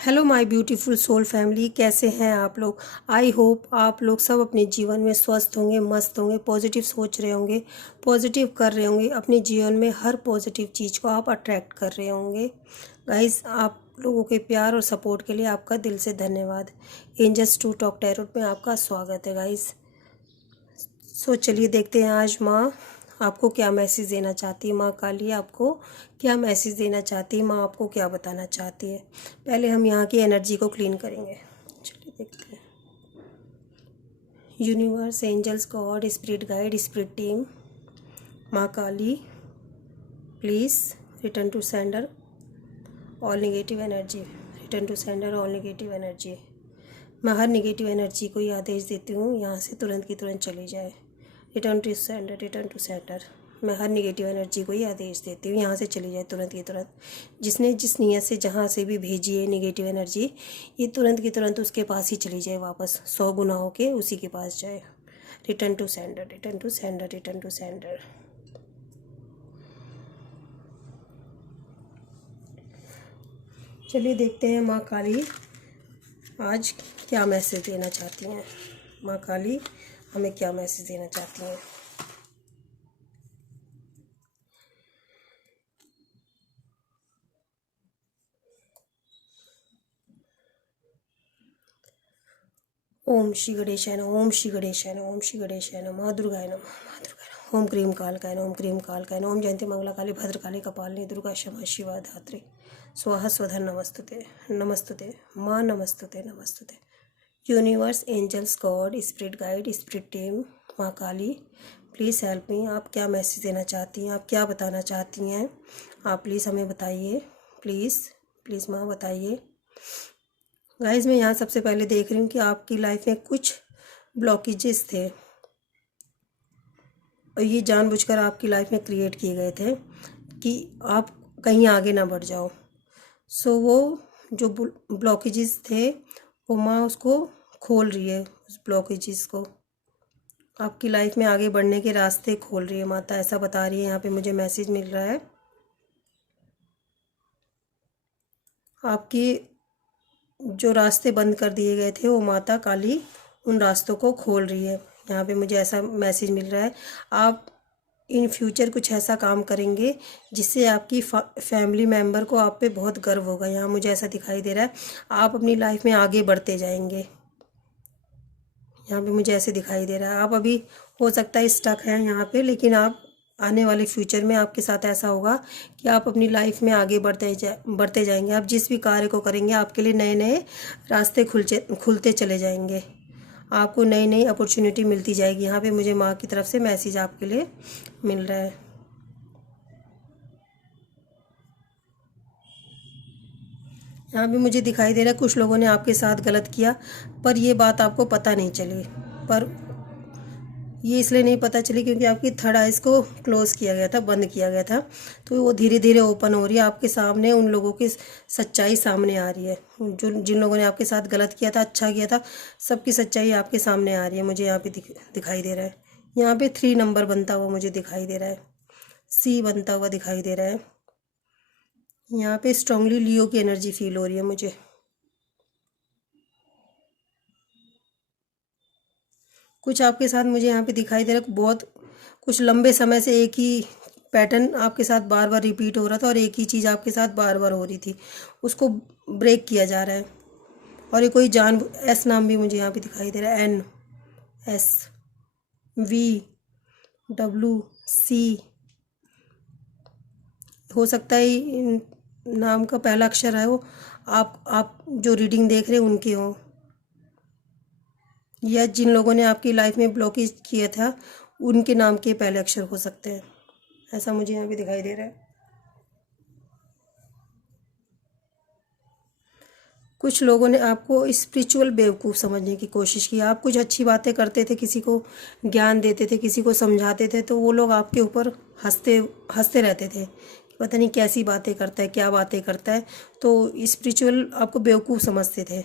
Hello my beautiful soul family, कैसे हैं आप लोग। आई होप आप लोग सब अपने जीवन में स्वस्थ होंगे, मस्त होंगे, पॉजिटिव सोच रहे होंगे, पॉजिटिव कर रहे होंगे। अपने जीवन में हर पॉजिटिव चीज़ को आप अट्रैक्ट कर रहे होंगे। गाइस, आप लोगों के प्यार और सपोर्ट के लिए आपका दिल से धन्यवाद। एंजल्स टू टॉक टैरोट में आपका स्वागत है गाइस। सो चलिए देखते हैं आज माँ आपको क्या मैसेज देना चाहती है। माँ काली आपको क्या मैसेज देना चाहती है, माँ आपको क्या बताना चाहती है। पहले हम यहाँ की एनर्जी को क्लीन करेंगे। चलिए देखते हैं। Universe, angels, God, spirit guide, spirit team, माँ Kali please return to sender all negative energy, return to sender all negative energy. मैं हर नेगेटिव एनर्जी को ये आदेश देती हूँ यहाँ से तुरंत की तुरंत चली जाए। Return to sender, return to sender. मैं हर नेगेटिव एनर्जी को ये आदेश देती हूँ यहाँ से चली जाए तुरंत की तुरंत। जिसने जिस नियत से जहाँ से भी भेजी है नेगेटिव एनर्जी, ये तुरंत की तुरंत उसके पास ही चली जाए, वापस 100 गुना होके उसी के पास जाए। Return to sender, return to sender, return to sender. चलिए देखते हैं माँ काली आज क्या मैसेज देना चाहती हैं। माँ काली हमें क्या मैसेज देना चाहती हैं। ओम श्री गणेशाय नमः, ओम श्री गणेशाय नमः, ओम श्री गणेशाय नमः, माँ दुर्गाय नमः, माँ दुर्गाय नमः। ओम क्रीम कालकाय नमः, ओम क्रीम कालकाय नमः, ओम जयंती मंगला काली भद्रकाली कपालिनी दुर्गा क्षमा शिवा धात्री स्वाहा स्वधा नमस्तुते, नमस्तुते माँ, नमस्तुते, नमस्तुते। Universe, angels, God, spirit guide, spirit team, माँ काली प्लीज़ हेल्प मी। आप क्या मैसेज देना चाहती हैं, आप क्या बताना चाहती हैं, आप प्लीज़ हमें बताइए। प्लीज़ प्लीज़ माँ बताइए। गाइस, मैं यहाँ सबसे पहले देख रही हूँ कि आपकी लाइफ में कुछ ब्लॉकेजेस थे और ये जानबूझकर आपकी लाइफ में क्रिएट किए गए थे कि आप कहीं आगे ना बढ़ जाओ। सो वो जो ब्लॉकेजेस थे वो माँ उसको खोल रही है, उस ब्लॉकेजेस को आपकी लाइफ में आगे बढ़ने के रास्ते खोल रही है माता, ऐसा बता रही है। यहाँ पे मुझे मैसेज मिल रहा है आपकी जो रास्ते बंद कर दिए गए थे वो माता काली उन रास्तों को खोल रही है। यहाँ पे मुझे ऐसा मैसेज मिल रहा है आप इन फ्यूचर कुछ ऐसा काम करेंगे जिससे आपकी फैमिली मेम्बर को आप पे बहुत गर्व होगा। यहाँ मुझे ऐसा दिखाई दे रहा है आप अपनी लाइफ में आगे बढ़ते जाएंगे। यहाँ पे मुझे ऐसे दिखाई दे रहा है आप अभी हो सकता है स्टक हैं यहाँ पे, लेकिन आप आने वाले फ्यूचर में आपके साथ ऐसा होगा कि आप अपनी लाइफ में आगे बढ़ते जाएंगे। आप जिस भी कार्य को करेंगे आपके लिए नए नए रास्ते खुलते चले जाएंगे, आपको नई नई अपॉर्चुनिटी मिलती जाएगी। यहाँ पे मुझे माँ की तरफ से मैसेज आपके लिए मिल रहा है। यहाँ भी मुझे दिखाई दे रहा है कुछ लोगों ने आपके साथ गलत किया पर ये बात आपको पता नहीं चली। पर ये इसलिए नहीं पता चली क्योंकि आपकी थर्ड आइज को क्लोज़ किया गया था, बंद किया गया था, तो वो धीरे धीरे ओपन हो रही है आपके सामने। उन लोगों की सच्चाई सामने आ रही है जो जिन लोगों ने आपके साथ गलत किया था, अच्छा किया था, सबकी सच्चाई आपके सामने आ रही है। मुझे यहाँ पे दिखाई दे रहा है। यहाँ पे 3 नंबर बनता हुआ मुझे दिखाई दे रहा है, C बनता हुआ दिखाई दे रहा है। यहाँ पे स्ट्रांगली लियो की एनर्जी फील हो रही है मुझे। कुछ आपके साथ मुझे यहाँ पे दिखाई दे रहा है बहुत कुछ लंबे समय से एक ही पैटर्न आपके साथ बार बार रिपीट हो रहा था और एक ही चीज़ आपके साथ बार बार हो रही थी, उसको ब्रेक किया जा रहा है। और ये कोई जान एस नाम भी मुझे यहाँ पे दिखाई दे रहा है, NSVWC। हो सकता है इन नाम का पहला अक्षर है वो आप जो रीडिंग देख रहे हैं उनके हो, या जिन लोगों ने आपकी लाइफ में ब्लॉकेज किया था उनके नाम के पहले अक्षर हो सकते हैं, ऐसा मुझे यहाँ पे दिखाई दे रहा है। कुछ लोगों ने आपको स्पिरिचुअल बेवकूफ़ समझने की कोशिश की। आप कुछ अच्छी बातें करते थे, किसी को ज्ञान देते थे, किसी को समझाते थे, तो वो लोग आपके ऊपर हंसते हंसते रहते थे कि पता नहीं कैसी बातें करता है, क्या बातें करता है। तो स्पिरिचुअल आपको बेवकूफ़ समझते थे।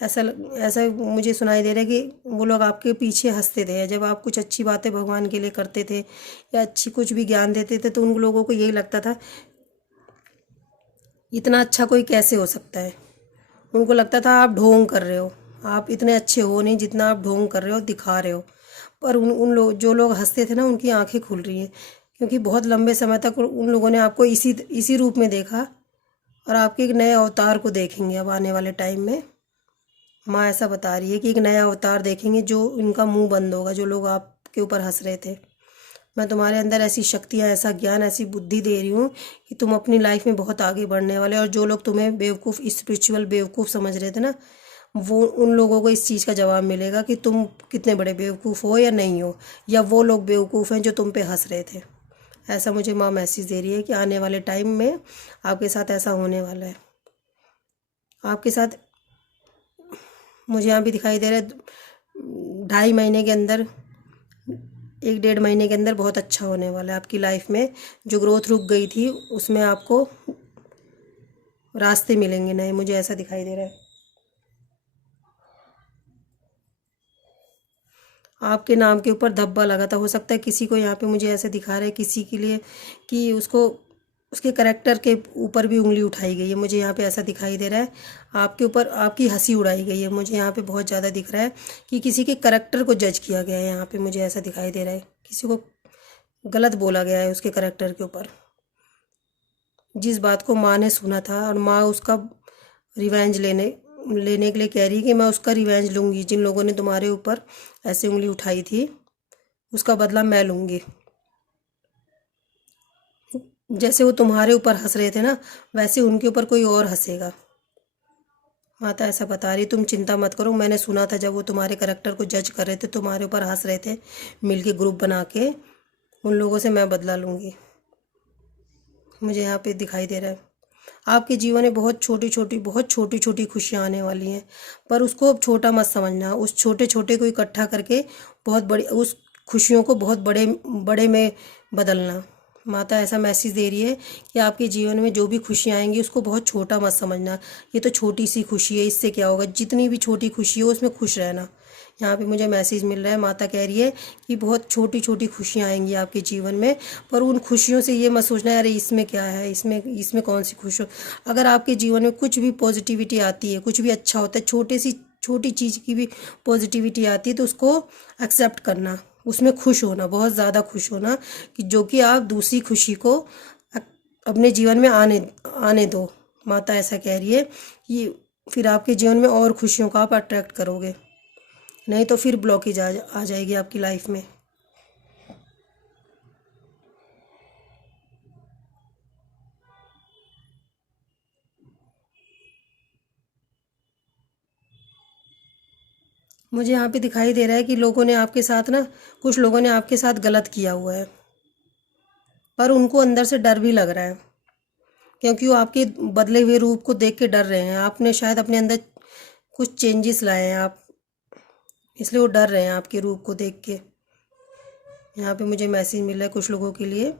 ऐसा ऐसा मुझे सुनाई दे रहा है कि वो लोग आपके पीछे हंसते थे जब आप कुछ अच्छी बातें भगवान के लिए करते थे या अच्छी कुछ भी ज्ञान देते थे, तो उन लोगों को यही लगता था इतना अच्छा कोई कैसे हो सकता है। उनको लगता था आप ढोंग कर रहे हो, आप इतने अच्छे हो नहीं जितना आप ढोंग कर रहे हो, दिखा रहे हो। पर उन उन लोग जो लोग हंसते थे ना, उनकी आंखें खुल रही हैं, क्योंकि बहुत लंबे समय तक उन लोगों ने आपको इसी इसी रूप में देखा, और आपके एक नए अवतार को देखेंगे अब आने वाले टाइम में। माँ ऐसा बता रही है कि एक नया अवतार देखेंगे, जो इनका मुंह बंद होगा, जो लोग आपके ऊपर हंस रहे थे। मैं तुम्हारे अंदर ऐसी शक्तियाँ, ऐसा ज्ञान, ऐसी बुद्धि दे रही हूँ कि तुम अपनी लाइफ में बहुत आगे बढ़ने वाले। और जो लोग तुम्हें बेवकूफ़, स्पिरिचुअल बेवकूफ़ समझ रहे थे ना, वो उन लोगों को इस चीज़ का जवाब मिलेगा कि तुम कितने बड़े बेवकूफ़ हो या नहीं हो, या वो लोग बेवकूफ़ हैं जो तुम पे हंस रहे थे। ऐसा मुझे माँ मैसेज दे रही है कि आने वाले टाइम में आपके साथ ऐसा होने वाला है। आपके साथ मुझे यहाँ भी दिखाई दे रहा है 2.5 महीने के अंदर, 1-1.5 महीने के अंदर बहुत अच्छा होने वाला है आपकी लाइफ में। जो ग्रोथ रुक गई थी उसमें आपको रास्ते मिलेंगे नए, मुझे ऐसा दिखाई दे रहा है। आपके नाम के ऊपर धब्बा लगा था, हो सकता है किसी को, यहाँ पे मुझे ऐसे दिखा रहे हैं किसी के लिए कि उसको, उसके करेक्टर के ऊपर भी उंगली उठाई गई है, मुझे यहाँ पे ऐसा दिखाई दे रहा है। आपके ऊपर आपकी हंसी उड़ाई गई है, मुझे यहाँ पे बहुत ज़्यादा दिख रहा है कि किसी के करेक्टर को जज किया गया है। यहाँ पे मुझे ऐसा दिखाई दे रहा है किसी को गलत बोला गया है उसके करेक्टर के ऊपर। जिस बात को माँ ने सुना था, और माँ उसका रिवेंज लेने लेने के लिए कह रही है कि मैं उसका रिवेंज लूँगी, जिन लोगों ने तुम्हारे ऊपर ऐसे उंगली उठाई थी उसका बदला मैं लूँगी। जैसे वो तुम्हारे ऊपर हंस रहे थे ना, वैसे उनके ऊपर कोई और हंसेगा। माता ऐसा बता रही, तुम चिंता मत करो। मैंने सुना था जब वो तुम्हारे करेक्टर को जज कर रहे थे, तुम्हारे ऊपर हंस रहे थे, मिलके ग्रुप बना के, उन लोगों से मैं बदला लूँगी, मुझे यहाँ पे दिखाई दे रहा है। आपके जीवन में बहुत छोटी छोटी खुशियाँ आने वाली हैं, पर उसको अब छोटा मत समझना। उस छोटे छोटे को इकट्ठा करके बहुत बड़ी, उस खुशियों को बहुत बड़े बड़े में बदलना। माता ऐसा मैसेज दे रही है कि आपके जीवन में जो भी खुशियाँ आएंगी उसको बहुत छोटा मत समझना। ये तो छोटी सी खुशी है, इससे क्या होगा, जितनी भी छोटी खुशी हो उसमें खुश रहना। यहाँ पे मुझे मैसेज मिल रहा है, माता कह रही है कि बहुत छोटी छोटी खुशियाँ आएंगी आपके जीवन में, पर उन खुशियों से ये मत सोचना अरे इसमें क्या है, इसमें इसमें कौन सी खुश हो। अगर आपके जीवन में कुछ भी पॉजिटिविटी आती है, कुछ भी अच्छा होता है, छोटी चीज़ की भी पॉजिटिविटी आती है, तो उसको एक्सेप्ट करना, उसमें खुश होना, बहुत ज़्यादा खुश होना, कि जो कि आप दूसरी खुशी को अपने जीवन में आने आने दो। माता ऐसा कह रही है कि फिर आपके जीवन में और खुशियों को आप अट्रैक्ट करोगे, नहीं तो फिर ब्लॉकेज आ जाएगी आपकी लाइफ में। मुझे यहाँ पे दिखाई दे रहा है कि लोगों ने आपके साथ ना, कुछ लोगों ने आपके साथ गलत किया हुआ है, पर उनको अंदर से डर भी लग रहा है, क्योंकि वो आपके बदले हुए रूप को देख के डर रहे हैं। आपने शायद अपने अंदर कुछ चेंजेस लाए हैं आप, इसलिए वो डर रहे हैं आपके रूप को देख के। यहाँ पे मुझे मैसेज मिल रहा है कुछ लोगों के लिए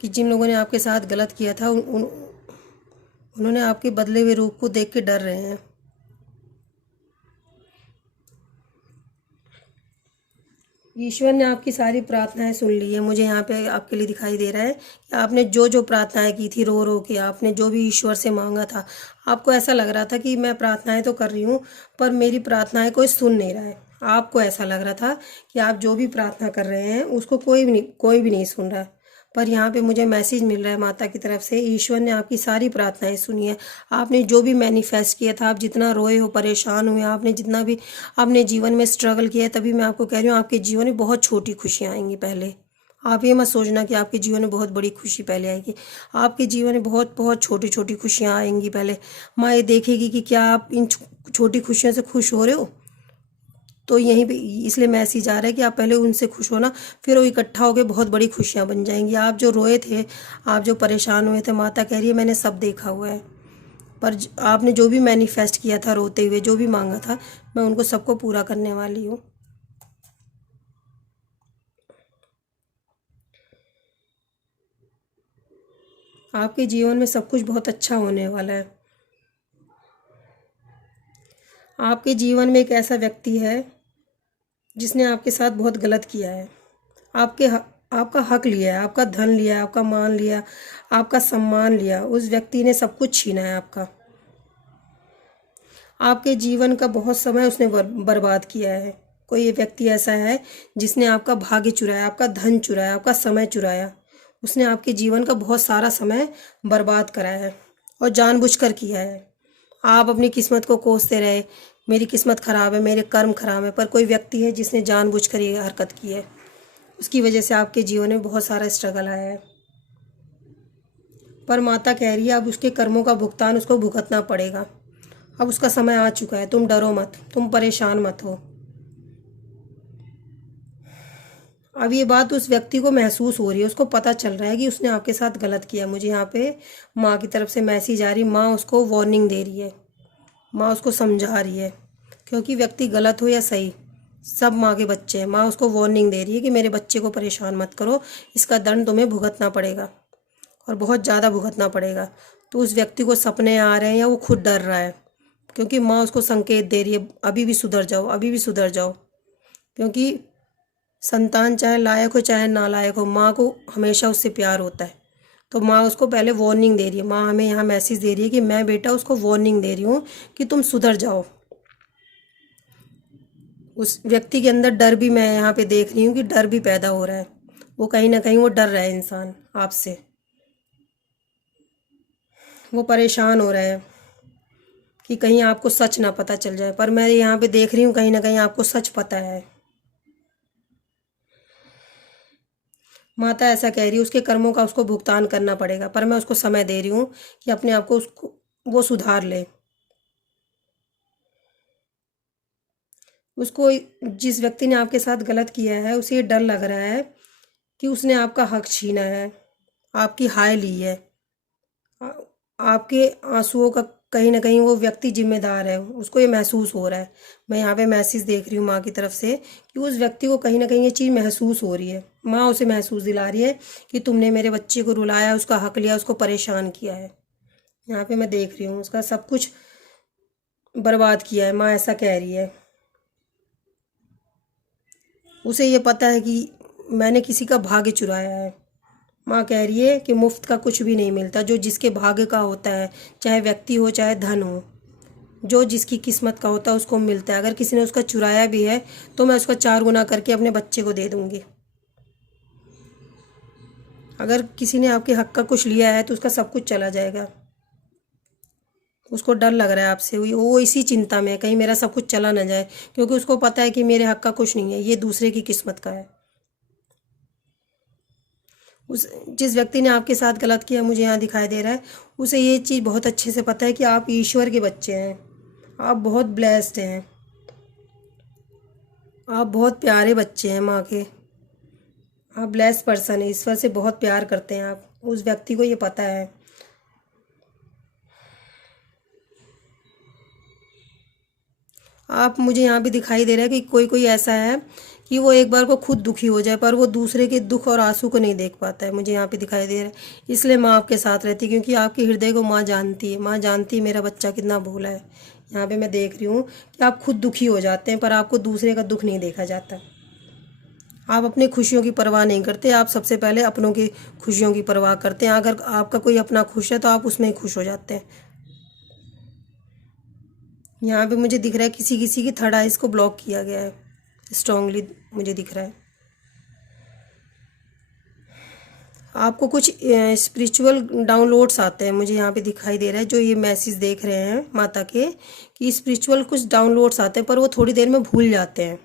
कि जिन लोगों ने आपके साथ गलत किया था, उन्होंने आपके बदले हुए रूप को देख के डर रहे हैं। ईश्वर ने आपकी सारी प्रार्थनाएं सुन ली है, मुझे यहाँ पे आपके लिए दिखाई दे रहा है कि आपने जो जो प्रार्थनाएं की थी, रो रो के आपने जो भी ईश्वर से मांगा था, आपको ऐसा लग रहा था कि मैं प्रार्थनाएं तो कर रही हूँ पर मेरी प्रार्थनाएं कोई सुन नहीं रहा है। आपको ऐसा लग रहा था कि आप जो भी प्रार्थना कर रहे हैं उसको कोई भी नहीं सुन रहा। पर यहाँ पे मुझे मैसेज मिल रहा है माता की तरफ से, ईश्वर ने आपकी सारी प्रार्थनाएं सुनी है। आपने जो भी मैनिफेस्ट किया था, आप जितना रोए हो, परेशान हुए, आपने जितना भी अपने जीवन में स्ट्रगल किया है, तभी मैं आपको कह रही हूँ आपके जीवन में बहुत छोटी खुशियाँ आएंगी। पहले आप ये मत सोचना कि आपके जीवन में बहुत बड़ी खुशी पहले आएगी, आपके जीवन में बहुत बहुत छोटी छोटी खुशियाँ आएंगी। पहले माँ ये देखेगी कि क्या आप इन छोटी खुशियों से खुश हो रहे हो, तो यहीं पे इसलिए मैसेज आ रहा है कि आप पहले उनसे खुश होना, फिर वो इकट्ठा होकर बहुत बड़ी खुशियाँ बन जाएंगी। आप जो रोए थे, आप जो परेशान हुए थे, माता कह रही है मैंने सब देखा हुआ है, पर आपने जो भी मैनिफेस्ट किया था रोते हुए, जो भी मांगा था, मैं उनको सबको पूरा करने वाली हूँ। आपके जीवन में सब कुछ बहुत अच्छा होने वाला है। आपके जीवन में एक ऐसा व्यक्ति है जिसने आपके साथ बहुत गलत किया है, आपका हक लिया है, आपका धन लिया है, आपका मान लिया, आपका सम्मान लिया। उस व्यक्ति ने सब कुछ छीना है आपका। आपके जीवन का बहुत समय उसने बर्बाद किया है। कोई व्यक्ति ऐसा है जिसने आपका भाग्य चुराया, आपका धन चुराया, आपका समय चुराया। उसने आपके जीवन का बहुत सारा समय बर्बाद कराया है और जानबूझकर किया है। आप अपनी किस्मत को कोसते रहे, मेरी किस्मत खराब है, मेरे कर्म खराब है, पर कोई व्यक्ति है जिसने जानबूझकर ये हरकत की है। उसकी वजह से आपके जीवन में बहुत सारा स्ट्रगल आया है। पर माता कह रही है अब उसके कर्मों का भुगतान उसको भुगतना पड़ेगा। अब उसका समय आ चुका है। तुम डरो मत, तुम परेशान मत हो। अब ये बात उस व्यक्ति को महसूस हो रही है, उसको पता चल रहा है कि उसने आपके साथ गलत किया। मुझे यहाँ पे माँ की तरफ से मैसेज आ रही, माँ उसको वार्निंग दे रही है, माँ उसको समझा रही है। क्योंकि व्यक्ति गलत हो या सही, सब माँ के बच्चे हैं। माँ उसको वार्निंग दे रही है कि मेरे बच्चे को परेशान मत करो, इसका दंड तुम्हें भुगतना पड़ेगा और बहुत ज़्यादा भुगतना पड़ेगा। तो उस व्यक्ति को सपने आ रहे हैं या वो खुद डर रहा है, क्योंकि माँ उसको संकेत दे रही है अभी भी सुधर जाओ, अभी भी सुधर जाओ। क्योंकि संतान चाहे लायक हो चाहे नालायक हो, माँ को हमेशा उससे प्यार होता है। तो माँ उसको पहले वार्निंग दे रही है। माँ हमें यहाँ मैसेज दे रही है कि मैं बेटा उसको वार्निंग दे रही हूँ कि तुम सुधर जाओ। उस व्यक्ति के अंदर डर भी मैं यहाँ पे देख रही हूँ कि डर भी पैदा हो रहा है। वो कहीं ना कहीं वो डर रहा है इंसान आपसे, वो परेशान हो रहा है कि कहीं आपको सच ना पता चल जाए। पर मैं यहाँ पे देख रही हूँ कहीं ना कहीं आपको सच पता है। माता ऐसा कह रही है उसके कर्मों का उसको भुगतान करना पड़ेगा, पर मैं उसको समय दे रही हूँ कि अपने आप को उसको वो सुधार ले। उसको, जिस व्यक्ति ने आपके साथ गलत किया है, उसे ये डर लग रहा है कि उसने आपका हक छीना है, आपकी हाय ली है। आ- आपके आंसुओं का कहीं ना कहीं वो व्यक्ति जिम्मेदार है, उसको ये महसूस हो रहा है। मैं यहाँ पे मैसेज देख रही हूँ माँ की तरफ से कि उस व्यक्ति को कहीं ना कहीं ये चीज़ महसूस हो रही है। माँ उसे महसूस दिला रही है कि तुमने मेरे बच्चे को रुलाया, उसका हक लिया, उसको परेशान किया है। यहाँ पे मैं देख रही हूँ उसका सब कुछ बर्बाद किया है। माँ ऐसा कह रही है। उसे ये पता है कि मैंने किसी का भाग्य चुराया है। माँ कह रही है कि मुफ्त का कुछ भी नहीं मिलता, जो जिसके भाग्य का होता है, चाहे व्यक्ति हो चाहे धन हो, जो जिसकी किस्मत का होता है उसको मिलता है। अगर किसी ने उसका चुराया भी है तो मैं उसका 4 गुना करके अपने बच्चे को दे दूंगी। अगर किसी ने आपके हक का कुछ लिया है तो उसका सब कुछ चला जाएगा। उसको डर लग रहा है आपसे, वो इसी चिंता में है कहीं मेरा सब कुछ चला ना जाए, क्योंकि उसको पता है कि मेरे हक का कुछ नहीं है, ये दूसरे की किस्मत का है। उस जिस व्यक्ति ने आपके साथ गलत किया, मुझे यहाँ दिखाई दे रहा है, उसे ये चीज़ बहुत अच्छे से पता है कि आप ईश्वर के बच्चे हैं, आप बहुत ब्लेस्ड हैं, आप बहुत प्यारे बच्चे हैं माँ के। आप ब्लेस्ड पर्सन है, ईश्वर से बहुत प्यार करते हैं आप। उस व्यक्ति को ये पता है। आप, मुझे यहाँ भी दिखाई दे रहा है कि कोई कोई ऐसा है कि वो एक बार को खुद दुखी हो जाए पर वो दूसरे के दुख और आंसू को नहीं देख पाता है। मुझे यहाँ पे दिखाई दे रहा है। इसलिए माँ आपके साथ रहती है, क्योंकि आपके हृदय को माँ जानती है। माँ जानती है मेरा बच्चा कितना भोला है। यहाँ पे मैं देख रही हूँ कि आप खुद दुखी हो जाते हैं पर आपको दूसरे का दुख नहीं देखा जाता। आप अपनी खुशियों की परवाह नहीं करते, आप सबसे पहले अपनों की खुशियों की परवाह करते हैं। अगर आपका कोई अपना खुश है तो आप उसमें ही खुश हो जाते हैं। यहाँ पे मुझे दिख रहा है किसी किसी की थर्ड आइज को ब्लॉक किया गया है, स्ट्रांगली मुझे दिख रहा है। आपको कुछ स्पिरिचुअल डाउनलोड्स आते हैं, मुझे यहाँ पे दिखाई दे रहा है। जो ये मैसेज देख रहे हैं माता के, कि स्पिरिचुअल कुछ डाउनलोड्स आते हैं पर वो थोड़ी देर में भूल जाते हैं।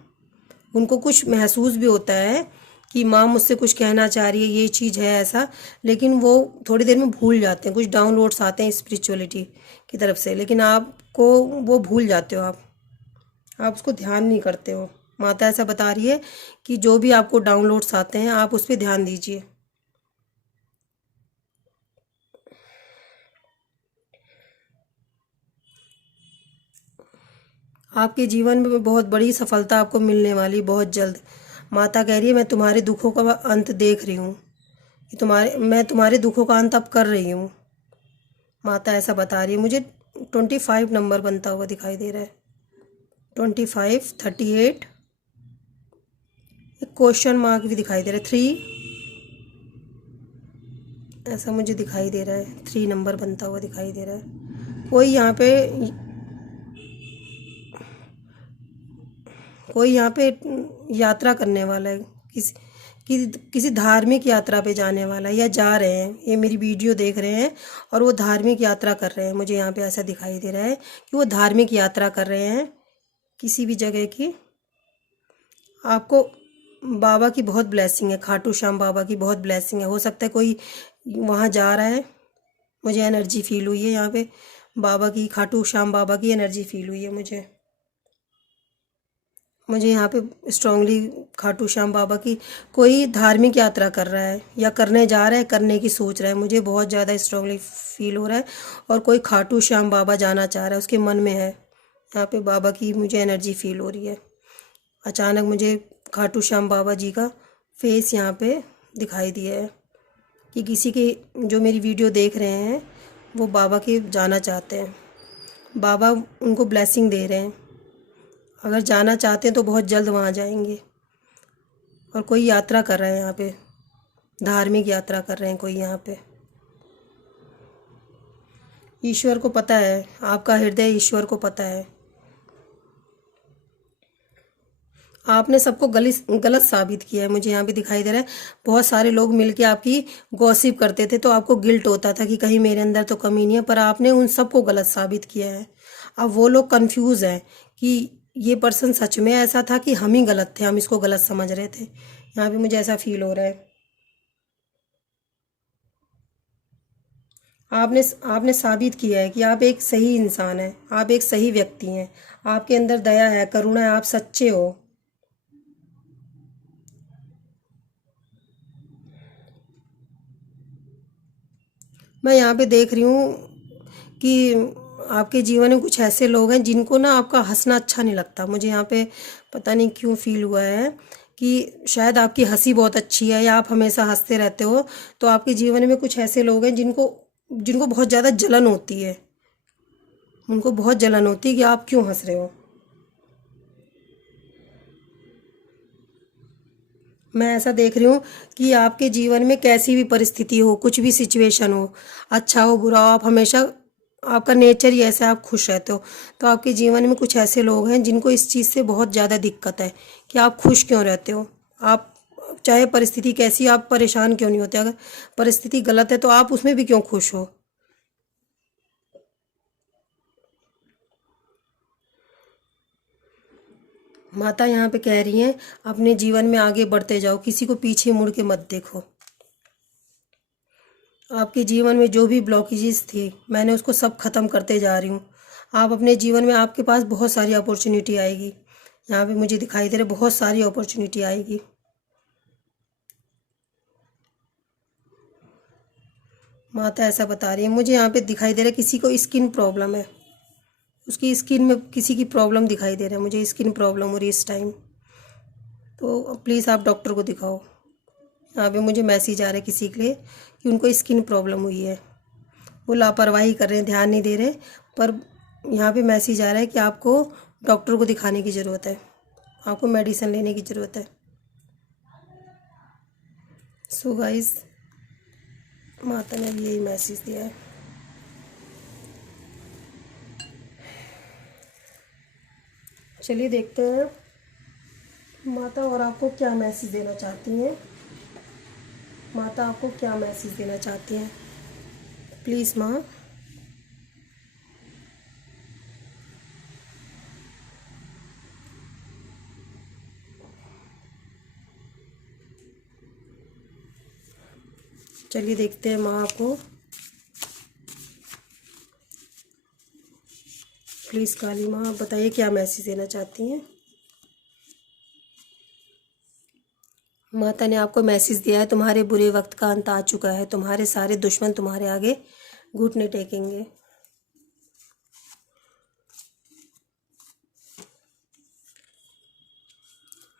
उनको कुछ महसूस भी होता है कि माँ मुझसे कुछ कहना चाह रही है, ये चीज़ है ऐसा, लेकिन वो थोड़ी देर में भूल जाते हैं। कुछ डाउनलोड्स आते हैं स्पिरिचुअलिटी की तरफ से, लेकिन आपको वो भूल जाते हो। आप उसको ध्यान नहीं करते हो। माता ऐसा बता रही है कि जो भी आपको डाउनलोड्स आते हैं आप उस पर ध्यान दीजिए। आपके जीवन में बहुत बड़ी सफलता आपको मिलने वाली बहुत जल्द। माता कह रही है मैं तुम्हारे दुखों का अंत देख रही हूँ, कि मैं तुम्हारे दुखों का अंत अब कर रही हूँ। माता ऐसा बता रही है। मुझे 25 नंबर बनता हुआ दिखाई दे रहा है, 25, 38। एक क्वेश्चन मार्क भी दिखाई दे रहा है, 3, ऐसा मुझे दिखाई दे रहा है। 3 नंबर बनता हुआ दिखाई दे रहा है। कोई यहाँ पे कोई यहाँ पे यात्रा करने वाला है, किसी धार्मिक यात्रा पे जाने वाला है या जा रहे हैं, ये मेरी वीडियो देख रहे हैं और वो धार्मिक यात्रा कर रहे हैं। मुझे यहाँ पे ऐसा दिखाई दे रहा है कि वो धार्मिक यात्रा कर रहे हैं किसी भी जगह की। आपको बाबा की बहुत ब्लेसिंग है, खाटू श्याम बाबा की बहुत ब्लेसिंग है। हो सकता है कोई वहाँ जा रहा है, मुझे एनर्जी फील हुई है यहाँ पे, बाबा की, खाटू श्याम बाबा की एनर्जी फील हुई है मुझे यहाँ पे स्ट्रांगली खाटू श्याम बाबा की। कोई धार्मिक यात्रा कर रहा है या करने जा रहा है, करने की सोच रहा है, मुझे बहुत ज़्यादा स्ट्रांगली फील हो रहा है। और कोई खाटू श्याम बाबा जाना चाह रहा है, उसके मन में है। यहाँ पे बाबा की मुझे एनर्जी फील हो रही है। अचानक मुझे खाटू श्याम बाबा जी का फेस यहाँ पे दिखाई दिया है कि किसी के, जो मेरी वीडियो देख रहे हैं वो बाबा के जाना चाहते हैं। बाबा उनको ब्लेसिंग दे रहे हैं, अगर जाना चाहते हैं तो बहुत जल्द वहाँ जाएंगे। और कोई यात्रा कर रहे हैं यहाँ पे, धार्मिक यात्रा कर रहे हैं कोई यहाँ पे। ईश्वर को पता है, आपका हृदय ईश्वर को पता है। आपने सबको गलत साबित किया है, मुझे यहाँ पे दिखाई दे रहा है। बहुत सारे लोग मिलके आपकी गॉसिप करते थे तो आपको गिल्ट होता था कि कहीं मेरे अंदर तो कमी नहीं है, पर आपने उन सबको गलत साबित किया है। अब वो लोग कंफ्यूज हैं कि ये पर्सन सच में ऐसा था कि हम ही गलत थे, हम इसको गलत समझ रहे थे। यहाँ पे मुझे ऐसा फील हो रहा है। आपने साबित किया है कि आप एक सही इंसान हैं, आप एक सही व्यक्ति हैं, आपके अंदर दया है, करुणा है, आप सच्चे हो। मैं यहाँ पे देख रही हूँ कि आपके जीवन में कुछ ऐसे लोग हैं जिनको ना आपका हंसना अच्छा नहीं लगता। मुझे यहाँ पे पता नहीं क्यों फील हुआ है कि शायद आपकी हंसी बहुत अच्छी है या आप हमेशा हंसते रहते हो। तो आपके जीवन में कुछ ऐसे लोग हैं जिनको जिनको बहुत ज़्यादा जलन होती है, उनको बहुत जलन होती है कि आप क्यों हंस रहे हो। मैं ऐसा देख रही हूँ कि आपके जीवन में कैसी भी परिस्थिति हो, कुछ भी सिचुएशन हो, अच्छा हो बुरा हो, आप हमेशा, आपका नेचर ही ऐसा है, आप खुश रहते हो। तो आपके जीवन में कुछ ऐसे लोग हैं जिनको इस चीज़ से बहुत ज़्यादा दिक्कत है कि आप खुश क्यों रहते हो। आप चाहे परिस्थिति कैसी, आप परेशान क्यों नहीं होते। अगर परिस्थिति गलत है तो आप उसमें भी क्यों खुश हो। माता यहाँ पे कह रही हैं अपने जीवन में आगे बढ़ते जाओ, किसी को पीछे मुड़ के मत देखो। आपके जीवन में जो भी ब्लॉकेजेस थी मैंने उसको सब ख़त्म करते जा रही हूँ। आप अपने जीवन में, आपके पास बहुत सारी अपॉर्चुनिटी आएगी। यहाँ पे मुझे दिखाई दे रहे बहुत सारी अपॉर्चुनिटी आएगी। माता ऐसा बता रही है। मुझे यहाँ पे दिखाई दे रहा है किसी को स्किन प्रॉब्लम है, उसकी स्किन में किसी की प्रॉब्लम दिखाई दे रहा है। मुझे स्किन प्रॉब्लम हो रही है इस टाइम, तो प्लीज़ आप डॉक्टर को दिखाओ। यहाँ पे मुझे मैसेज आ रहा है किसी के लिए कि उनको स्किन प्रॉब्लम हुई है, वो लापरवाही कर रहे हैं, ध्यान नहीं दे रहे। पर यहाँ पे मैसेज आ रहा है कि आपको डॉक्टर को दिखाने की ज़रूरत है, आपको मेडिसिन लेने की ज़रूरत है। सो गाइस, माता ने भी यही मैसेज दिया है। चलिए देखते हैं माता और आपको क्या मैसेज देना चाहती हैं। माता आपको क्या मैसेज देना चाहती हैं, प्लीज़ माँ। चलिए देखते हैं माँ आपको, प्लीज़ काली माँ आप बताइए क्या मैसेज देना चाहती हैं। माता ने आपको मैसेज दिया है, तुम्हारे बुरे वक्त का अंत आ चुका है, तुम्हारे सारे दुश्मन तुम्हारे आगे घुटने टेकेंगे।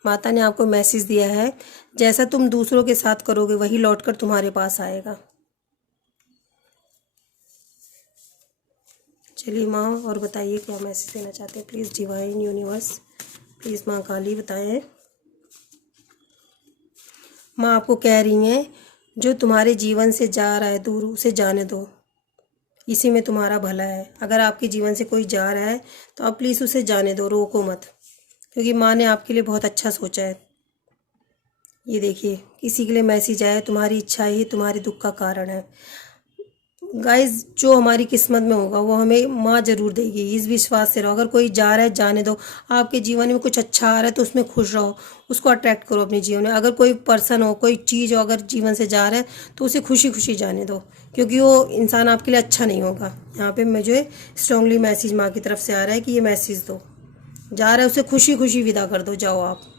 माता ने आपको मैसेज दिया है, जैसा तुम दूसरों के साथ करोगे वही लौटकर तुम्हारे पास आएगा। चलिए माँ और बताइए क्या मैसेज देना चाहते हैं, प्लीज़ डिवाइन यूनिवर्स, प्लीज़ माँ काली बताएं। माँ आपको कह रही हैं जो तुम्हारे जीवन से जा रहा है दूर, उसे जाने दो, इसी में तुम्हारा भला है। अगर आपके जीवन से कोई जा रहा है तो आप प्लीज़ उसे जाने दो, रोको मत, क्योंकि माँ ने आपके लिए बहुत अच्छा सोचा है। ये देखिए, किसी के लिए मैसेज आया, तुम्हारी इच्छा ही तुम्हारे दुख का कारण है। गाइस, जो हमारी किस्मत में होगा वो हमें माँ जरूर देगी, इस विश्वास से रहो। अगर कोई जा रहा है जाने दो, आपके जीवन में कुछ अच्छा आ रहा है तो उसमें खुश रहो, उसको अट्रैक्ट करो अपने जीवन में। अगर कोई पर्सन हो, कोई चीज़ हो, अगर जीवन से जा रहा है तो उसे खुशी खुशी जाने दो, क्योंकि वो इंसान आपके लिए अच्छा नहीं होगा। यहाँ पे मुझे स्ट्रांगली मैसेज माँ की तरफ से आ रहा है कि ये मैसेज दो, जा रहा है उसे खुशी खुशी विदा कर दो, जाओ आप।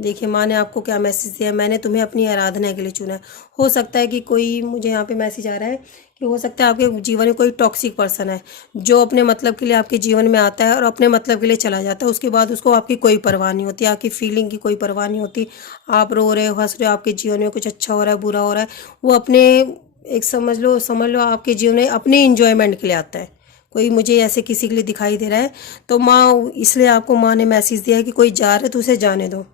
देखिए, माँ ने आपको क्या मैसेज दिया है, मैंने तुम्हें अपनी आराधना के लिए चुना है। हो सकता है कि कोई, मुझे यहाँ पे मैसेज आ रहा है कि हो सकता है आपके जीवन में कोई टॉक्सिक पर्सन है, जो अपने मतलब के लिए आपके जीवन में आता है और अपने मतलब के लिए चला जाता है। उसके बाद उसको आपकी कोई परवाह नहीं होती, आपकी फीलिंग की कोई परवाह नहीं होती। आप रो रहे हो, हंस रहे हो, आपके जीवन में कुछ अच्छा हो रहा है, बुरा हो रहा है, वो अपने, एक समझ लो आपके जीवन में अपने इंजॉयमेंट के लिए आता है। कोई मुझे ऐसे किसी के लिए दिखाई दे रहा है, तो माँ, इसलिए आपको माँ ने मैसेज दिया है कि कोई जा रहा है तो उसे जाने दो,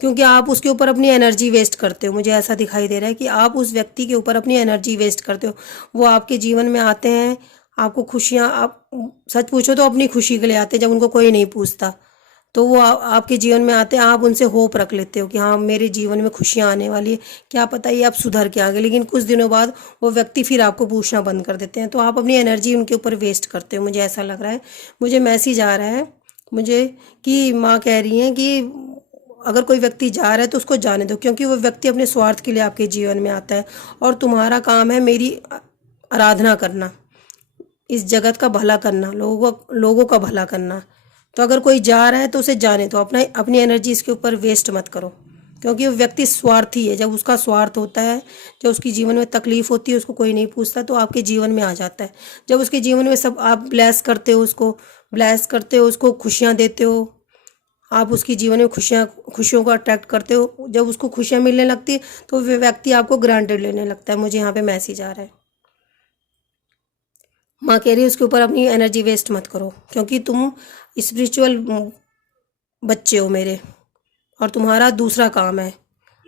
क्योंकि आप उसके ऊपर अपनी एनर्जी वेस्ट करते हो। मुझे ऐसा दिखाई दे रहा है कि आप उस व्यक्ति के ऊपर अपनी एनर्जी वेस्ट करते हो। वो आपके जीवन में आते हैं, आपको खुशियाँ, आप सच पूछो तो अपनी खुशी के लिए आते हैं, जब उनको कोई नहीं पूछता तो वो आपके जीवन में आते हैं। आप उनसे होप रख लेते हो कि हाँ, मेरे जीवन में खुशियाँ आने वाली है, क्या पता ये आप सुधर के आ गए। लेकिन कुछ दिनों बाद वो व्यक्ति फिर आपको पूछना बंद कर देते हैं, तो आप अपनी एनर्जी उनके ऊपर वेस्ट करते हो। मुझे ऐसा लग रहा है, मुझे मैसेज आ रहा है मुझे कि माँ कह रही हैं कि अगर कोई व्यक्ति जा रहा है तो उसको जाने दो, क्योंकि वो व्यक्ति अपने स्वार्थ के लिए आपके जीवन में आता है, और तुम्हारा काम है मेरी आराधना करना, इस जगत का भला करना, लोगों का भला करना। तो अगर कोई जा रहा है तो उसे जाने दो, अपनी एनर्जी इसके ऊपर वेस्ट मत करो, क्योंकि वो व्यक्ति स्वार्थी है। जब उसका स्वार्थ होता है, जब उसके जीवन में तकलीफ होती है, उसको कोई नहीं पूछता, तो आपके जीवन में आ जाता है। जब उसके जीवन में सब आप ब्लेस करते हो, उसको ब्लेस करते हो, उसको खुशियाँ देते हो, आप उसके जीवन में खुशियों को अट्रैक्ट करते हो, जब उसको खुशियाँ मिलने लगती है तो वह व्यक्ति आपको ग्रांटेड लेने लगता है। मुझे यहाँ पे मैसेज आ रहा है, माँ कह रही है उसके ऊपर अपनी एनर्जी वेस्ट मत करो, क्योंकि तुम स्पिरिचुअल बच्चे हो मेरे, और तुम्हारा दूसरा काम है।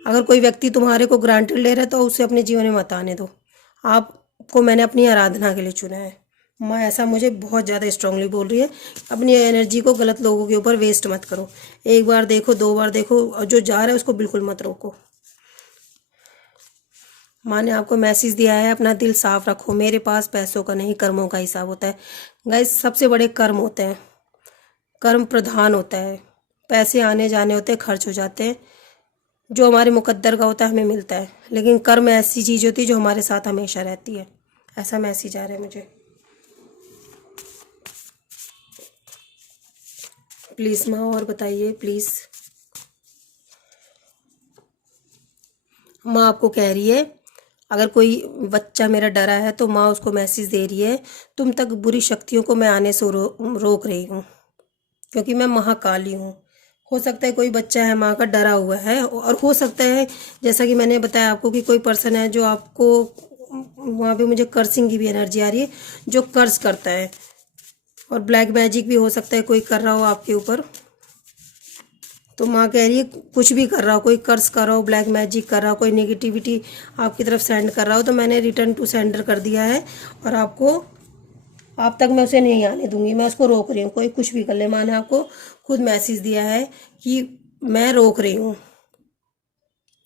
अगर कोई व्यक्ति तुम्हारे को ग्रांटेड ले रहा है तो उसे अपने जीवन में मत आने दो। आपको मैंने अपनी आराधना के लिए चुना है। माँ ऐसा मुझे बहुत ज़्यादा स्ट्रांगली बोल रही है, अपनी एनर्जी को गलत लोगों के ऊपर वेस्ट मत करो। एक बार देखो, दो बार देखो, और जो जा रहा है उसको बिल्कुल मत रोको। माँ ने आपको मैसेज दिया है, अपना दिल साफ रखो, मेरे पास पैसों का नहीं, कर्मों का हिसाब होता है। गाइस, सबसे बड़े कर्म होते हैं, कर्म प्रधान होता है। पैसे आने जाने होते हैं, खर्च हो जाते हैं, जो हमारे मुकद्दर का होता है हमें मिलता है, लेकिन कर्म ऐसी चीज़ होती है जो हमारे साथ हमेशा रहती है। ऐसा मैसेज आ रहा है मुझे। प्लीज़ माँ, और बताइए प्लीज़। माँ आपको कह रही है, अगर कोई बच्चा मेरा डरा है तो माँ उसको मैसेज दे रही है, तुम तक बुरी शक्तियों को मैं आने से रोक रही हूँ, क्योंकि मैं महाकाली हूँ। हो सकता है कोई बच्चा है माँ का डरा हुआ है, और हो सकता है, जैसा कि मैंने बताया आपको, कि कोई पर्सन है जो आपको, वहाँ पे मुझे कर्सिंग की भी एनर्जी आ रही है, जो कर्स करता है, और ब्लैक मैजिक भी हो सकता है कोई कर रहा हो आपके ऊपर। तो माँ कह रही है कुछ भी कर रहा हो, कोई कर्स कर रहा हो, ब्लैक मैजिक कर रहा हो, कोई नेगेटिविटी आपकी तरफ सेंड कर रहा हो, तो मैंने रिटर्न टू सेंडर कर दिया है, और आप तक मैं उसे नहीं आने दूंगी, मैं उसको रोक रही हूँ। कोई कुछ भी कर ले, माँ ने आपको खुद मैसेज दिया है कि मैं रोक रही हूँ।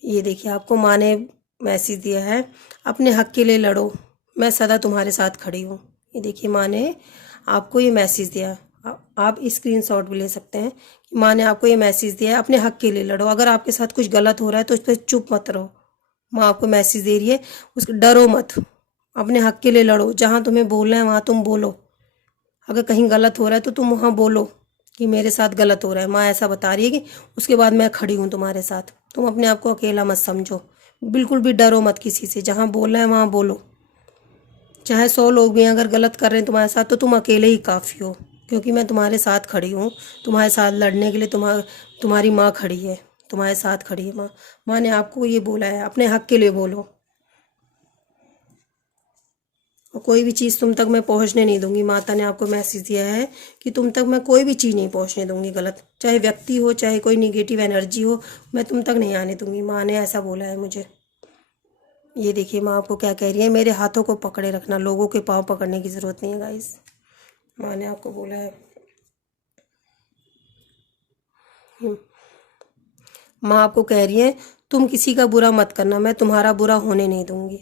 ये देखिए, आपको माँ ने मैसेज दिया है, अपने हक के लिए लड़ो, मैं सदा तुम्हारे साथ खड़ी हूँ। ये देखिए, माँ ने आपको ये मैसेज दिया, आप स्क्रीनशॉट भी ले सकते हैं कि माँ ने आपको ये मैसेज दिया है, अपने हक के लिए लड़ो। अगर आपके साथ कुछ गलत हो रहा है तो उस पर चुप मत रहो। माँ आपको मैसेज दे रही है, उसको डरो मत, अपने हक के लिए लड़ो, जहाँ तुम्हें बोलना है वहाँ तुम बोलो। अगर कहीं गलत हो रहा है तो तुम वहाँ बोलो कि मेरे साथ गलत हो रहा है। माँ ऐसा बता रही है कि उसके बाद मैं खड़ी हूँ तुम्हारे साथ। तुम अपने आप को अकेला मत समझो, बिल्कुल भी डरो मत किसी से, जहाँ बोलना है वहाँ बोलो। चाहे 100 लोग भी अगर गलत कर रहे हैं तुम्हारे साथ, तो तुम अकेले ही काफ़ी हो, क्योंकि मैं तुम्हारे साथ खड़ी हूँ। तुम्हारे साथ लड़ने के लिए तुम्हारी माँ खड़ी है, तुम्हारे साथ खड़ी है माँ। माँ ने आपको ये बोला है, अपने हक के लिए बोलो, और कोई भी चीज़ तुम तक मैं पहुंचने नहीं दूंगी। माता ने आपको मैसेज दिया है कि तुम तक मैं कोई भी चीज़ नहीं पहुंचने दूंगी गलत, चाहे व्यक्ति हो, चाहे कोई निगेटिव एनर्जी हो, मैं तुम तक नहीं आने दूंगी। माँ ने ऐसा बोला है मुझे। ये देखिए, माँ आपको क्या कह रही है, मेरे हाथों को पकड़े रखना, लोगों के पाँव पकड़ने की ज़रूरत नहीं है गाइस। माँ ने आपको बोला है। माँ आपको कह रही है तुम किसी का बुरा मत करना, मैं तुम्हारा बुरा होने नहीं दूंगी।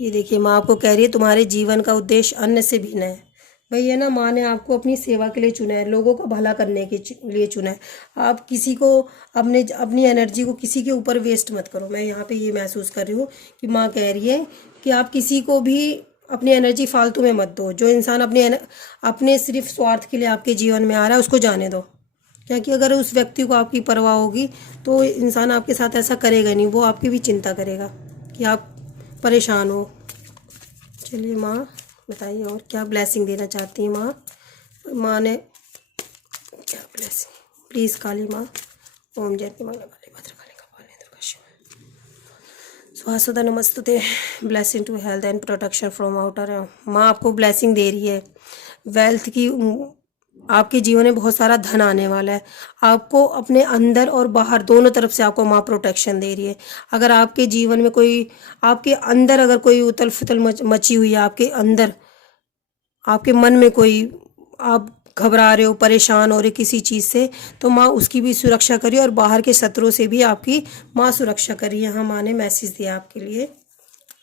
ये देखिए माँ आपको कह रही है तुम्हारे जीवन का उद्देश्य अन्य से भिन्न है। भाई है ना, माँ ने आपको अपनी सेवा के लिए चुना है, लोगों का भला करने के लिए चुना है। आप किसी को अपनी एनर्जी को किसी के ऊपर वेस्ट मत करो। मैं यहाँ पे ये महसूस कर रही हूँ कि माँ कह रही है कि आप किसी को भी अपनी एनर्जी फालतू में मत दो। जो इंसान अपने सिर्फ स्वार्थ के लिए आपके जीवन में आ रहा है उसको जाने दो, क्योंकि अगर उस व्यक्ति को आपकी परवाह होगी तो इंसान आपके साथ ऐसा करेगा नहीं, वो आपकी भी चिंता करेगा कि आप परेशान हो। चलिए माँ बताइए और क्या ब्लेसिंग देना चाहती हैं माँ। माँ ने क्या ब्लेसिंग, प्लीज़ काली माँ। ओम जयंती मंगला काली भद्रकाली कपालिनी दुर्गा शिवा स्वास्थ्य नमस्तुते। Blessing to health and protection from outer. माँ आपको ब्लेसिंग दे रही है वेल्थ की। आपके जीवन में बहुत सारा धन आने वाला है। आपको अपने अंदर और बाहर दोनों तरफ से आपको माँ प्रोटेक्शन दे रही है। अगर आपके जीवन में कोई, आपके अंदर अगर कोई उथल फुथल मची हुई है, आपके अंदर, आपके मन में कोई, आप घबरा रहे हो, परेशान हो रहे किसी चीज़ से, तो माँ उसकी भी सुरक्षा करिए और बाहर के शत्रुओं से भी आपकी माँ सुरक्षा करिए। यहाँ माँ ने मैसेज दिया आपके लिए।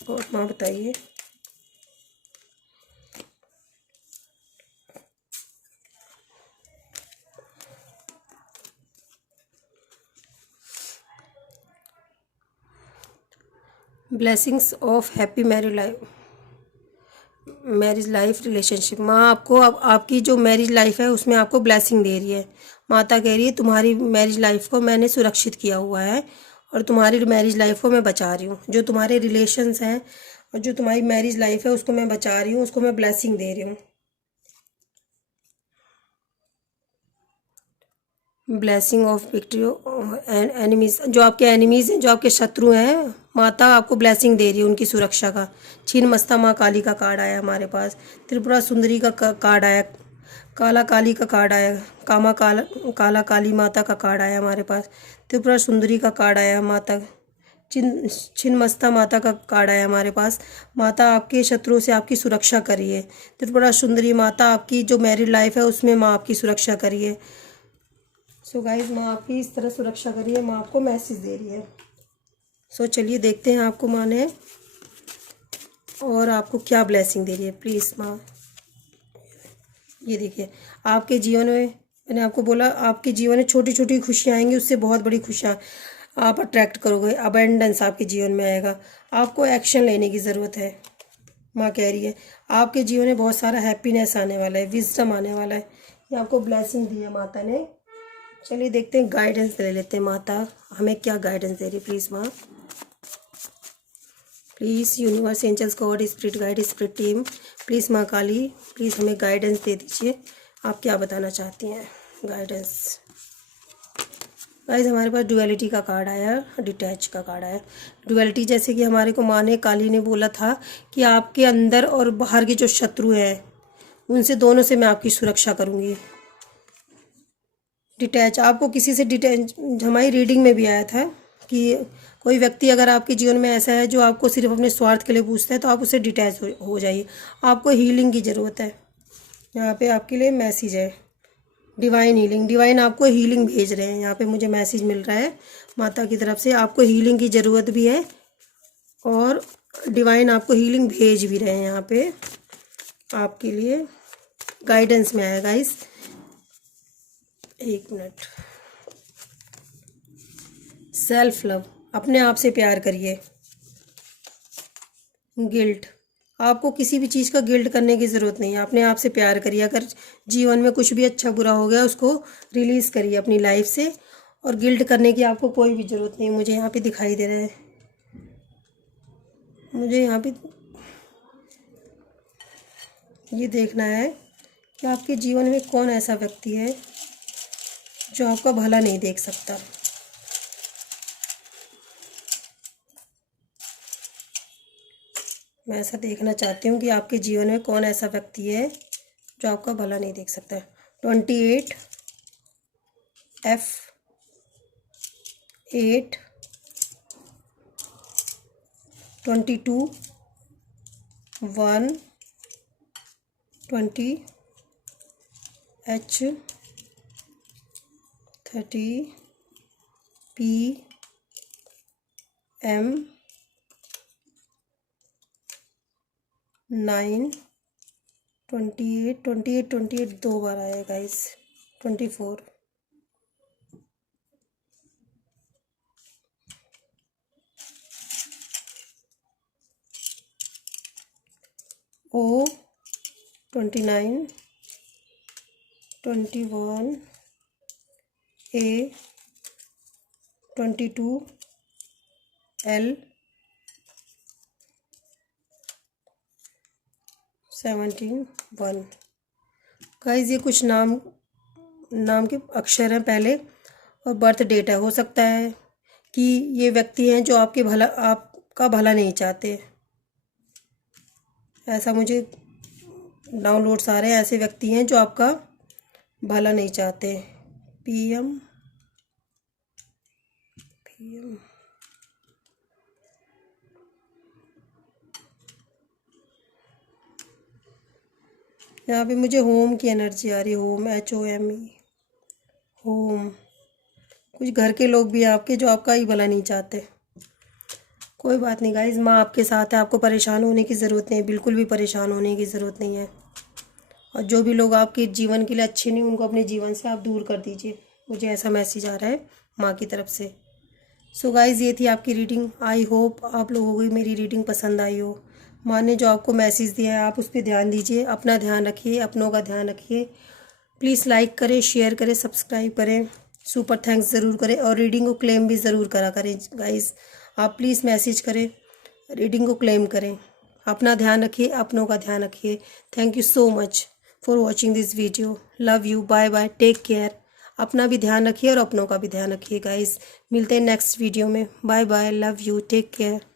और माँ बताइए। Blessings of happy marriage life relationship. माँ आपको अब आपकी जो मैरिज लाइफ है उसमें आपको ब्लेसिंग दे रही है। माता कह रही है तुम्हारी मैरिज लाइफ को मैंने सुरक्षित किया हुआ है और तुम्हारी मैरिज लाइफ को मैं बचा रही हूँ। जो तुम्हारे रिलेशंस हैं और जो तुम्हारी मैरिज लाइफ है उसको मैं बचा रही हूँ, उसको मैं ब्लेसिंग दे रही हूँ। Blessing of victory and enemies. जो आपके एनिमीज हैं, जो आपके शत्रु हैं, माता आपको ब्लेसिंग दे रही है उनकी सुरक्षा का। छीन मस्ता माँ काली का कार्ड आया हमारे पास। त्रिपुरा सुंदरी का कार्ड आया। काला काली का कार्ड आया। काला काली माता का कार्ड आया हमारे पास। त्रिपुरा सुंदरी का कार्ड आया। माता छिन मस्ता माता का कार्ड आया हमारे पास। माता आपके शत्रुओं से आपकी सुरक्षा करिए। त्रिपुरा सुंदरी माता आपकी जो मैरिड लाइफ है उसमें माँ आपकी सुरक्षा करिए। सो गाइज माँ आपकी इस तरह सुरक्षा करिए, माँ आपको मैसेज दे रही है। सो चलिए देखते हैं आपको माँ ने और आपको क्या ब्लेसिंग दे रही है। प्लीज़ माँ, ये देखिए आपके जीवन में, मैंने आपको बोला आपके जीवन में छोटी छोटी खुशियाँ आएंगी, उससे बहुत बड़ी खुशियाँ आप अट्रैक्ट करोगे। अबेंडेंस आपके जीवन में आएगा। आपको एक्शन लेने की ज़रूरत है। माँ कह रही है आपके जीवन में बहुत सारा हैप्पीनेस आने वाला है, विजडम आने वाला है। ये आपको ब्लेसिंग दी है माता ने। चलिए देखते हैं, गाइडेंस ले लेते हैं माता हमें क्या गाइडेंस दे रही। प्लीज़ माँ, please universe, angels, God, spirit guide, spirit team, please माँ काली, प्लीज़ हमें गाइडेंस दे दीजिए। आप क्या बताना चाहती हैं? गाइडेंस। गाइस हमारे पास डुअलिटी का कार्ड आया, डिटैच का कार्ड आया। डुअलिटी जैसे कि हमारे को माँ ने, काली ने बोला था कि आपके अंदर और बाहर के जो शत्रु हैं उनसे, दोनों से मैं आपकी सुरक्षा करूँगी। डिटैच, आपको किसी से डिटैच, हमारी रीडिंग में भी आया था कि कोई व्यक्ति अगर आपके जीवन में ऐसा है जो आपको सिर्फ अपने स्वार्थ के लिए पूछता है तो आप उससे डिटैच हो जाइए। आपको हीलिंग की ज़रूरत है। यहाँ पे आपके लिए मैसेज है, डिवाइन हीलिंग। डिवाइन आपको हीलिंग भेज रहे हैं। यहाँ पे मुझे मैसेज मिल रहा है माता की तरफ से, आपको हीलिंग की ज़रूरत भी है और डिवाइन आपको हीलिंग भेज भी रहे हैं। यहाँ पे आपके लिए गाइडेंस में आएगा। इस एक मिनट। सेल्फ लव, अपने आप से प्यार करिए। गिल्ट, आपको किसी भी चीज़ का गिल्ट करने की ज़रूरत नहीं है। अपने आप से प्यार करिए। अगर जीवन में कुछ भी अच्छा बुरा हो गया उसको रिलीज़ करिए अपनी लाइफ से, और गिल्ट करने की आपको कोई भी ज़रूरत नहीं। मुझे यहाँ पे दिखाई दे रहा है, मुझे यहाँ पे ये देखना है कि आपके जीवन में कौन ऐसा व्यक्ति है जो आपका भला नहीं देख सकता। मैं ऐसा देखना चाहती हूँ कि आपके जीवन में कौन ऐसा व्यक्ति है जो आपका भला नहीं देख सकता। 28 F8 22 1 20 H30PM 9 28 दो बार आया guys, 24 O29 21 A22 L17 1। Guys ये कुछ नाम के अक्षर हैं पहले, और बर्थ डेट है। हो सकता है कि ये व्यक्ति हैं जो आपका भला नहीं चाहते। ऐसा मुझे डाउनलोड्स आ रहे हैं, ऐसे व्यक्ति हैं जो आपका भला नहीं चाहते। PM यहाँ पे मुझे होम की एनर्जी आ रही है। Home, HOME, home. कुछ घर के लोग भी हैं आपके जो आपका ही भला नहीं चाहते। कोई बात नहीं गाइज, माँ आपके साथ है। आपको परेशान होने की ज़रूरत नहीं है, बिल्कुल भी परेशान होने की ज़रूरत नहीं है। और जो भी लोग आपके जीवन के लिए अच्छे नहीं, उनको अपने जीवन से आप दूर कर दीजिए। मुझे ऐसा मैसेज आ रहा है माँ की तरफ से। सो गाइज़ ये थी आपकी रीडिंग। आई होप आप लोगों को मेरी रीडिंग पसंद आई हो। माँ ने जो आपको मैसेज दिया है आप उस पर ध्यान दीजिए। अपना ध्यान रखिए, अपनों का ध्यान रखिए। प्लीज़ लाइक करें, शेयर करें, सब्सक्राइब करें, सुपर थैंक्स ज़रूर करें, और रीडिंग को क्लेम भी ज़रूर करा करें गाइज़। आप प्लीज़ मैसेज करें, रीडिंग को क्लेम करें। अपना ध्यान रखिए, अपनों का ध्यान रखिए। Thank you so much for watching this video. Love you, bye bye, take care. अपना भी ध्यान रखिए और अपनों का भी ध्यान रखिए गाइस। मिलते हैं नेक्स्ट वीडियो में। Bye bye, love you, take care.